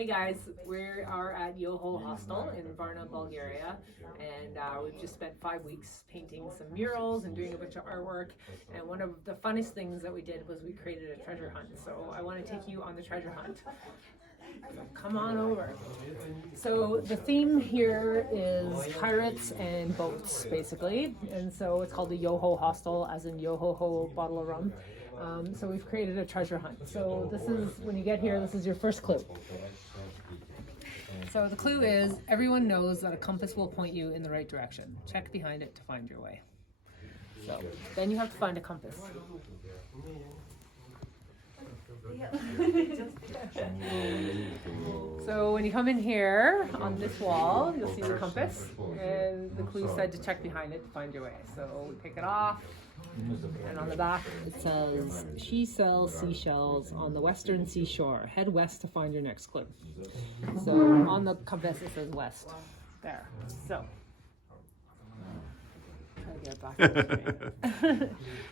Hey guys, we are at YoHo Hostel in Varna, Bulgaria, and we've just spent 5 weeks painting some murals and doing a bunch of artwork. And one of the funnest things that we did was we created a treasure hunt. So I want to take you on the treasure hunt. So come on over. So the theme here is pirates and boats, basically, and so it's called the YoHo Hostel, as in YoHo bottle of rum. So we've created a treasure hunt. So this is, when you get here, this is your first clue. So the clue is, everyone knows that a compass will point you in the right direction. Check behind it to find your way. So then you have to find a compass. So when you come in here, on this wall, you'll see the compass, and the clue said to check behind it to find your way. So we pick it off, and on the back it says, she sells seashells on the western seashore. Head west to find your next clue. So on the compass it says west. There. So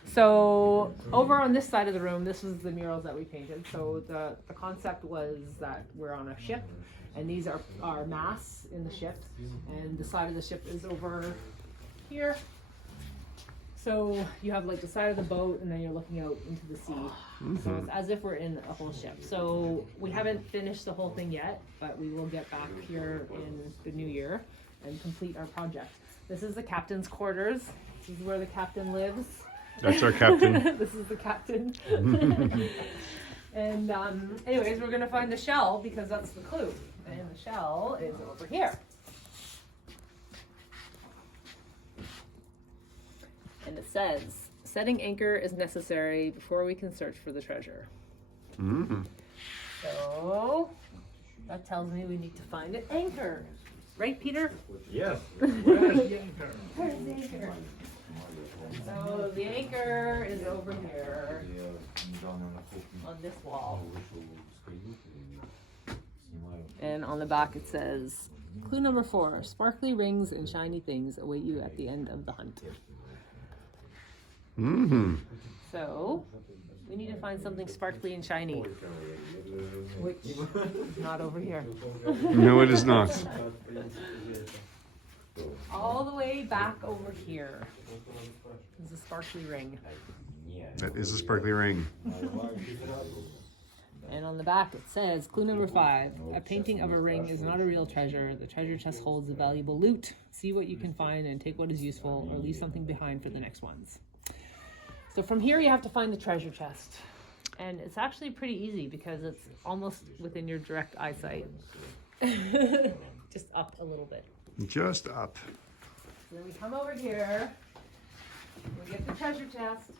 so over on this side of the room, this was the murals that we painted. So the concept was that we're on a ship, and these are our masts in the ship, and the side of the ship is over here. So you have like the side of the boat, and then you're looking out into the sea. So it's as if we're in a whole ship. So we haven't finished the whole thing yet, but we will get back here in the new year and complete our project. This is the captain's quarters. This is where the captain lives. That's our captain. This is the captain. And anyways, we're gonna find the shell because that's the clue. And the shell is over here. And it says, setting anchor is necessary before we can search for the treasure. So that tells me we need to find an anchor. Right, Peter? Yes. Where's the anchor? Where's the anchor? So the anchor is over here on this wall. And on the back it says, clue number 4, sparkly rings and shiny things await you at the end of the hunt. So we need to find something sparkly and shiny, which is not over here. No, it is not. All the way back over here is a sparkly ring. That is a sparkly ring. And on the back it says, clue number 5, a painting of a ring is not a real treasure. The treasure chest holds a valuable loot. See what you can find and take what is useful, or leave something behind for the next ones. So from here you have to find the treasure chest. And it's actually pretty easy because it's almost within your direct eyesight. Just up a little bit. Just up. So then we come over here, we get the treasure chest.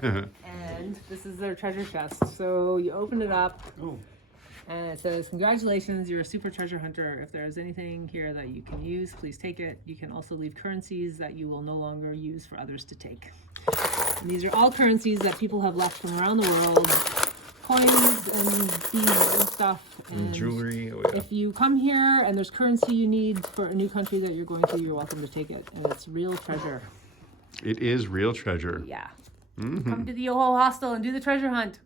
And this is their treasure chest. So you open it up. And it says, congratulations, you're a super treasure hunter. If there is anything here that you can use, please take it. You can also leave currencies that you will no longer use for others to take. And these are all currencies that people have left from around the world. Coins and beads and stuff. And jewelry. Oh, yeah. If you come here and there's currency you need for a new country that you're going to, you're welcome to take it. And it's real treasure. It is real treasure. Yeah. Come to the YoHo Hostel and do the treasure hunt.